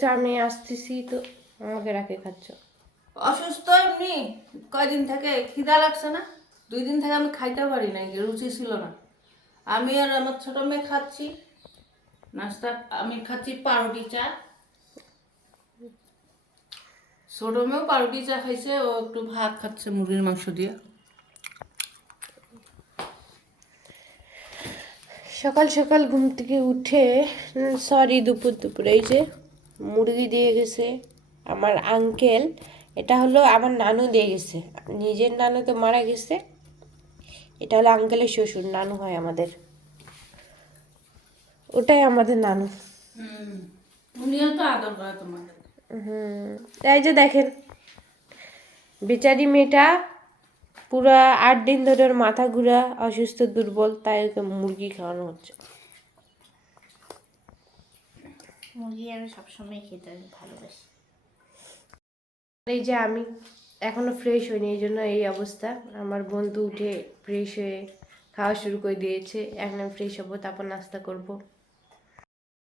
বলতেছে আমি আসতেছি তো আমাকে রাখে খাচ্ছ। অসুস্থ এমনি কয়দিন থেকে খিদা লাগছে না? দুই দিন থেকে আমি খাইতে পারি নাই রুচি ছিল না। আমি আর আমার ছোট মেয়ে খাচ্ছি নাস্তা আমি খাচ্ছি পাউরুটি চা। ছোট মেয়েও পাউরুটি চা খাইছে ও একটু ভাত খাচ্ছে মুরগির মাংস দিয়ে। সকাল সকাল ঘুম থেকে উঠে সরি দুপুর দুপুর এই যে মুরগি দিয়ে গেছে আমার আঙ্কেল এটা হলো আমার নানু দিয়ে গেছে। নিজের নানু তো মারা গেছে এটা হলো আঙ্কেলের শ্বশুর নানু হয় আমাদের। ওটাই আমাদের নানু। হুম উনিও তো আদর করে তোমাদের। হুম এই যে দেখেন বেচারি মেয়েটা পুরা আট দিন ধরে ওর মাথা ঘুরা অসুস্থ দুর্বল তাই ওকে মুরগি খাওয়ানো হচ্ছে। মুরগি আমি সবসময় খেতে আমি ভালোবাসি। এই যে আমি এখনও ফ্রেশ হইনি এই জন্য এই অবস্থা। আমার বন্ধু উঠে ফ্রেশ হয়ে খাওয়া শুরু করে দিয়েছে। এখন আমি ফ্রেশ হব তারপর নাস্তা করব।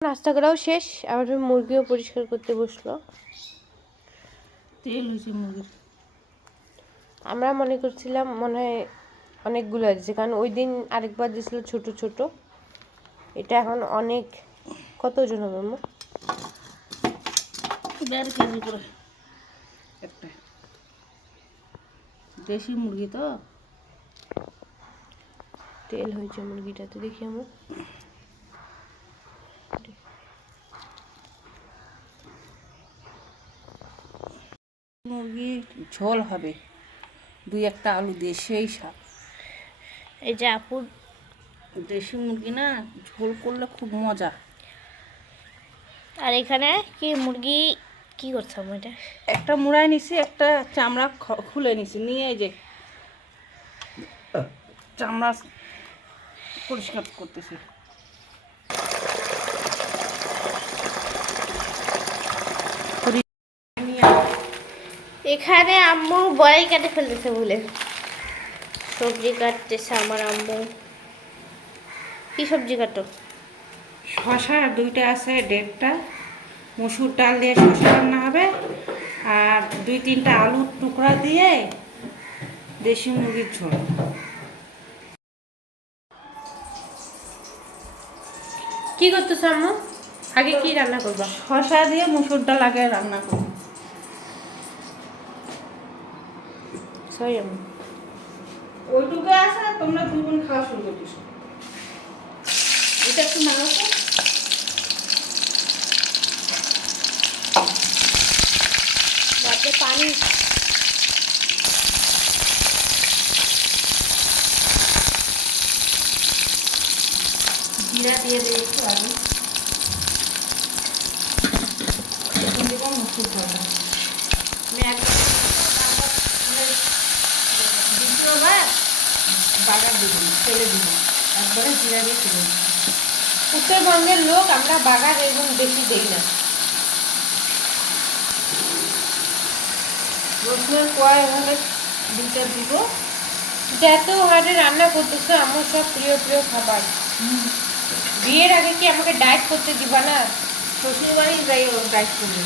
নাস্তা করাও শেষ আবার মুরগিও পরিষ্কার করতে বসল। তেল হয়েছে মুরগির। আমরা মনে করছিলাম মনে হয় অনেকগুলো আছে কারণ ওই দিন আরেকবার দিয়েছিল ছোট ছোট। এটা এখন অনেক কতজন হবে আম্মু? দেড় কেজি করে। একটা। দেশি মুরগি তো। তেল হয়েছে মুরগিটাতে দেখি আমার মুরগি ঝোল হবে। দুই একটা আলু দিয়ে সেই এই যে আপুর দেশি মুরগি না ঝোল করলে খুব মজা। আর এখানে কি মুরগি কি করছাম এটা? একটা মুড়াই নিছি একটা চামড়া খুলে নিছি নিয়ে যে চামড়া পরিষ্কার করতেছি। এখানে আম্মু বড়াই কাটে ফেলতেছে বলে। সবজি কাটতেছে আমার আম্মু। কি সবজি কাটো? শশা দুইটা আছে দেড়টা মসুর ডাল দিয়ে শশা রান্না হবে। আর দুই তিনটা আলুর টুকরা দিয়ে দেশি মুরগির ঝোল। কি করতেছো আম্মু? আগে কি রান্না করবা? শশা দিয়ে মসুর ডাল আগে রান্না করব। সরি আম্মু। ওইটুকু আছে তোমরা দুই বোন খাওয়া শুরু করতেছো। এটা একটু নাড়ো বাপরে পানি। জিরা দিয়ে দিই একটু আগে। এখন দেবো মসুর ডাল আমি একবার দ্বিতীয়বার বাগার দিব তেলে দিব একবারে জিরা দিয়ে দিব উত্তরবঙ্গের লোক আমরা বাগান এবং বেশি দেই না। রসুনের কোয়া এভাবে দুইটা দিব। এটা এত হারে রান্না করতেছো আমার সব প্রিয় প্রিয় খাবার। বিয়ের আগে কি আমাকে ডায়েট করতে দিবা না? শ্বশুর বাড়ি যাই ও ডাইট করবে।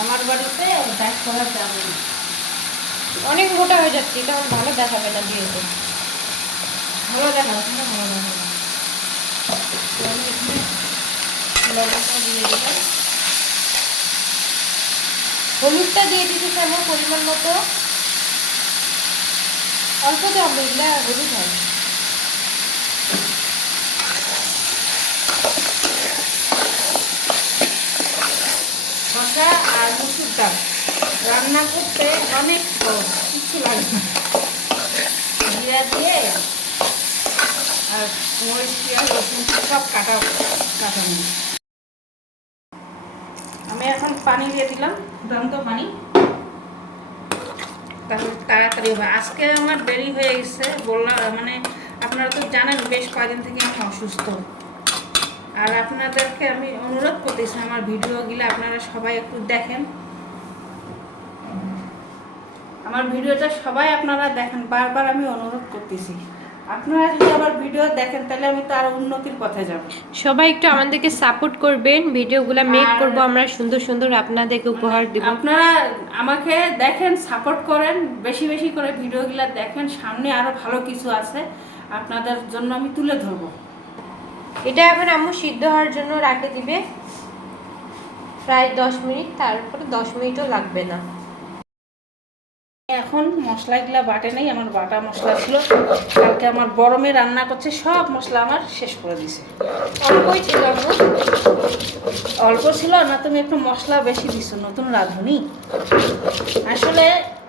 আমার বাড়িতে ডাইট করা যাবে না। অনেক মোটা হয়ে যাচ্ছে এটা আমার ভালো দেখাবে না বিয়েতে। ভালো দেখা ওখানে ভালো দেখা তো আমি এখানে লবণটা দিয়ে দিলাম। হলুদটা দিয়ে দিতেছে আমার পরিমাণ মতো অল্প দাম এগুলা হলুদ হয়। আর মসুর ডাল। রান্না করতে অনেক কিছু লাগে জিরা দিয়ে আর মরিচ পেঁয়াজ রসুন সব কাটা কাটানো আমি এখন পানি দিয়ে দিলাম দান্ত পানি। তাহলে তাড়াতাড়ি হবে। আজকে আমার দেরি হয়ে গেছে, বললাম মানে আপনারা তো জানেন বেশ কয়দিন থেকে আমি অসুস্থ। আর আপনাদেরকে আমি অনুরোধ করতেছি আমার ভিডিওগুলো আপনারা সবাই একটু দেখেন। আমার ভিডিওটা সবাই আপনারা দেখেন, বারবার আমি অনুরোধ করতেছি। আপনারা যদি আবার ভিডিও দেখেন তাহলে আমি তো আরও উন্নতির পথে যাব। সবাই একটু আমাদেরকে সাপোর্ট করবেন ভিডিওগুলো মেক করব আমরা সুন্দর সুন্দর আপনাদেরকে উপহার দেব। আপনারা আমাকে দেখেন সাপোর্ট করেন বেশি বেশি করে ভিডিওগুলো দেখেন সামনে আরও ভালো কিছু আছে আপনাদের জন্য আমি তুলে ধরবো। এটা এখন আম্মু সিদ্ধ হওয়ার জন্য রাখে দিবে। প্রায় দশ মিনিট তারপরে দশ মিনিটও লাগবে না। এখন মশলাগুলা বাটে নেই আমার বাটা মশলা ছিল। কালকে আমার গরমে রান্না করছে সব মশলা আমার শেষ করে দিছে। অল্পই ছিল অল্প ছিল না তুমি একটু মশলা বেশি দিছো নতুন রাঁধুনি? আসলে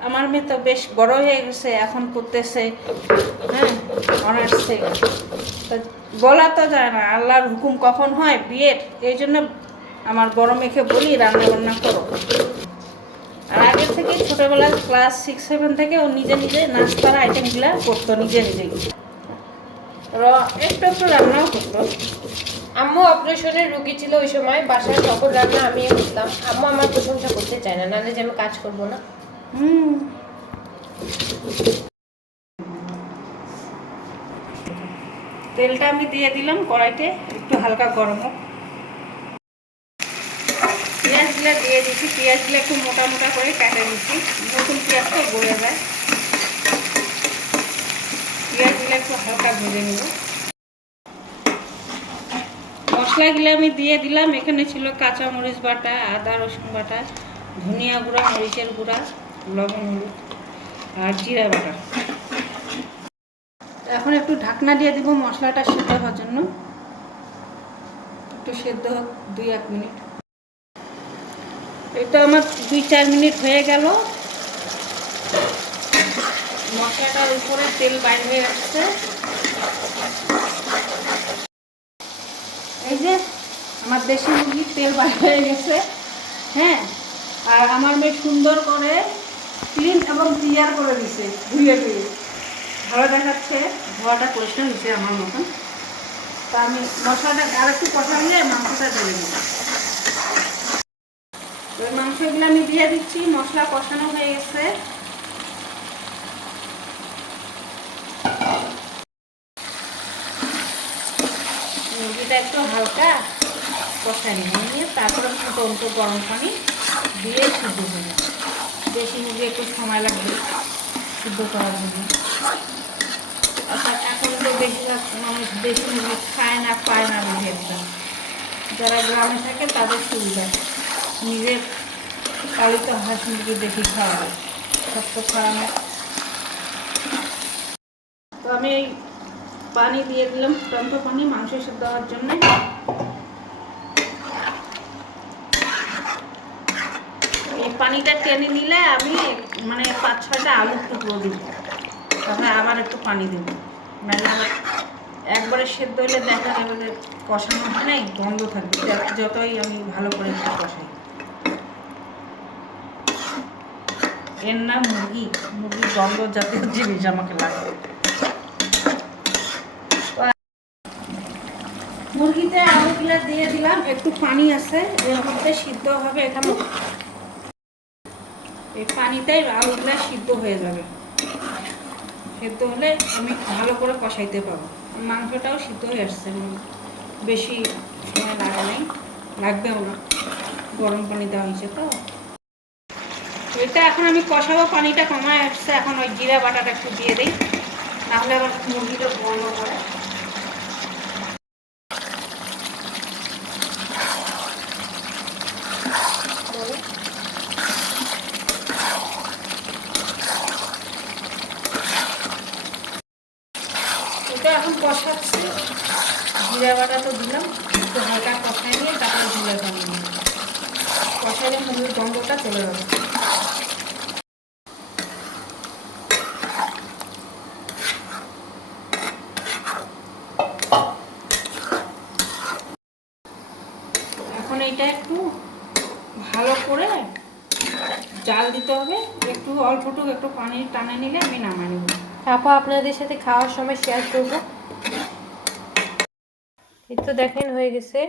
আমার মেয়ে তো বেশ বড় হয়ে গেছে এখন করতেছে হ্যাঁ অনার্সে তো বলা তো যায় না আল্লাহর হুকুম কখন হয় বিয়ের? এই জন্য আমার বড় মেয়েকে বলি রান্না বান্না করো। আগে থেকে ছোটোবেলায় ক্লাস সিক্স সেভেন থেকে ও নিজে নিজে নাস্তার আইটেমগুলো করতো নিজে নিজেই র- একটু একটু রান্নাও করতো। আম্মু অপারেশনের রুগী ছিল ওই সময় বাসার সকল রান্না আমি করতাম। আম্মু আমার প্রশংসা করতে চায় না নাহলে যে আমি কাজ করব না। হুম। তেলটা আমি দিয়ে দিলাম কড়াইতে একটু হালকা গরম হোক। পেঁয়াজগুলো দিয়ে দিচ্ছি। পেঁয়াজগুলো একটু মোটা মোটা করে কাটে দিচ্ছি নতুন পেঁয়াজটা গলে যায়। পেঁয়াজগুলো একটু হালকা ভেজে নেব। মশলাগুলো আমি দিয়ে দিলাম। এখানে ছিল কাঁচা মরিচ বাটা, আদা, রসুন বাটা, ধনিয়া গুঁড়া, মরিচের গুঁড়া, লবণ হলুদ আর জিরা বাটা। এখন একটু ঢাকনা দিয়ে দিব মশলাটা সেদ্ধ হওয়ার জন্য। একটু সেদ্ধ হোক, দুই এক মিনিট। এটা আমার দুই চার মিনিট হয়ে গেল। মশলাটার উপরে তেল বাইর হয়ে আসছে। এই যে আমার দেশি মুরগির তেল বাইর হয়ে গেছে। হ্যাঁ আর আমার মেয়ে সুন্দর করে ক্লিন এবং ক্লিয়ার করে দিছে ধুয়ে ধুয়ে। ভালো দেখাচ্ছে। ধোয়াটা পরিষ্কার হয়েছে আমার মতন। তা আমি মশলাটা আর একটু কষাইলে মাংসটা দিয়ে দিই ওই মাংসগুলো আমি দিয়ে দিচ্ছি, মশলা কষানো হয়ে গেছে। মুরগিটা একটু হালকা কষাই নিয়ে তারপরে ফুটন্ত গরম পানি দিয়ে সিদ্ধ করে দেশি মুরগি একটু সময় লাগবে সিদ্ধ করার জন্য। এখন তো বেশিরভাগ মানুষ দেশি মুরগি খায় না, পায় না মুরগি একটা যারা গ্রামে থাকে তাদের সুবিধা। নিজের পালিত হাঁস মুরগি দেখি খাওয়া হয় সব তো খাওয়া না তো আমি এই পানি দিয়ে দিলাম পানি মাংস সেদ্ধ হওয়ার জন্য। এই পানিটা টেনে নিলে আমি মানে পাঁচ ছয়টা আলুর টুকরো দিব। তারপরে আবার একটু পানি দেব। নাহলে আবার একবারে সেদ্ধ হলে দেখা যাবে যে কষানো হয় নাই, গন্ধ থাকবে। যতই আমি ভালো করে কষাই। এর নাম মুরগি। মুরগির গন্ধ জাতীয় জিনিস আমাকে লাগে। মুরগিতে আলুগুলা দিয়ে দিলাম, একটু পানি আছে এর মধ্যে সিদ্ধ হবে এখানে। এই পানিতেই আলুগুলা সিদ্ধ হয়ে যাবে। সিদ্ধ হলে আমি ভালো করে কষাইতে পারব। মাংসটাও সিদ্ধ হয়ে আসছে বেশি সময় লাগে নাই। লাগবেও না। গরম পানি দেওয়া হয়েছে তো। এটা এখন আমি কষাবো, পানিটা কমায় আসছে, এখন ওই জিরা বাটাটা একটু দিয়ে দিই। তাহলে আবার মুরগিটা বন্ধ করে এটা এখন কষাচ্ছি। জিরা বাটা তো দিলাম, একটু হালকা কষাই নিয়ে তারপরে জিরা দিই কষাইলে মুরগির গন্ধটা চলে যাবে। এখন এইটা একটু ভালো করে জাল দিতে হবে। একটু অল্পটুকু একটু পানি টানে নিলে আমি নামাই নেব। আপা, আপনাদের সাথে খাওয়ার সময় শেয়ার করব। এই তো দেখেন হয়ে গেছে।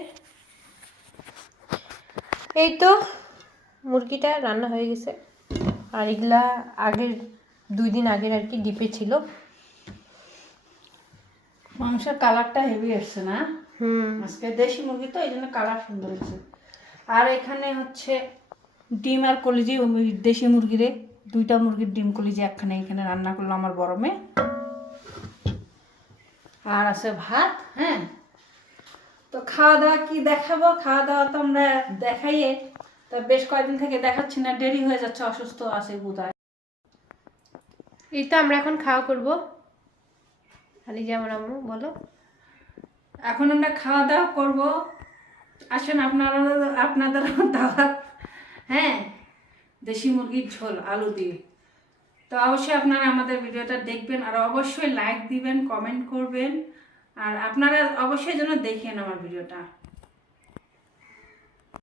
এই তো মুরগিটা রান্না হয়ে গেছে। আর এগুলা আগের দুই দিন আগের আর কি ডিপে ছিল। মাংসের কালারটা হেভি আসছে না? হুম। আজকে দেশি মুরগি তো এই জন্য কালার সুন্দর হচ্ছে আর এখানে হচ্ছে ডিম আর কলিজি দেশি মুরগিরে দুইটা মুরগির ডিম কলিজি একখানে এখানে রান্না করল আমার বড় মেয়ে। আর আছে ভাত হ্যাঁ? তো খাওয়া দাওয়া কি দেখাবো? খাওয়া দাওয়া তো আমরা দেখাইয়ে তো বেশ কয়েকদিন থেকে দেখাচ্ছি না দেরি হয়ে যাচ্ছে অসুস্থ আছে বোধহয়। এই তো আমরা এখন খাওয়া করব। খালি যে আমার আম্মু বলো। এখন আমরা খাওয়া দাওয়া করব। আসেন আপনারা আপনাদের দাওয়াত। হ্যাঁ দেশি মুরগির ঝোল আলু দিয়ে। তো অবশ্যই আপনারা আমাদের ভিডিওটা দেখবেন আর অবশ্যই লাইক দিবেন কমেন্ট করবেন। আর আপনারা অবশ্যই যেন দেখেন আমার ভিডিওটা।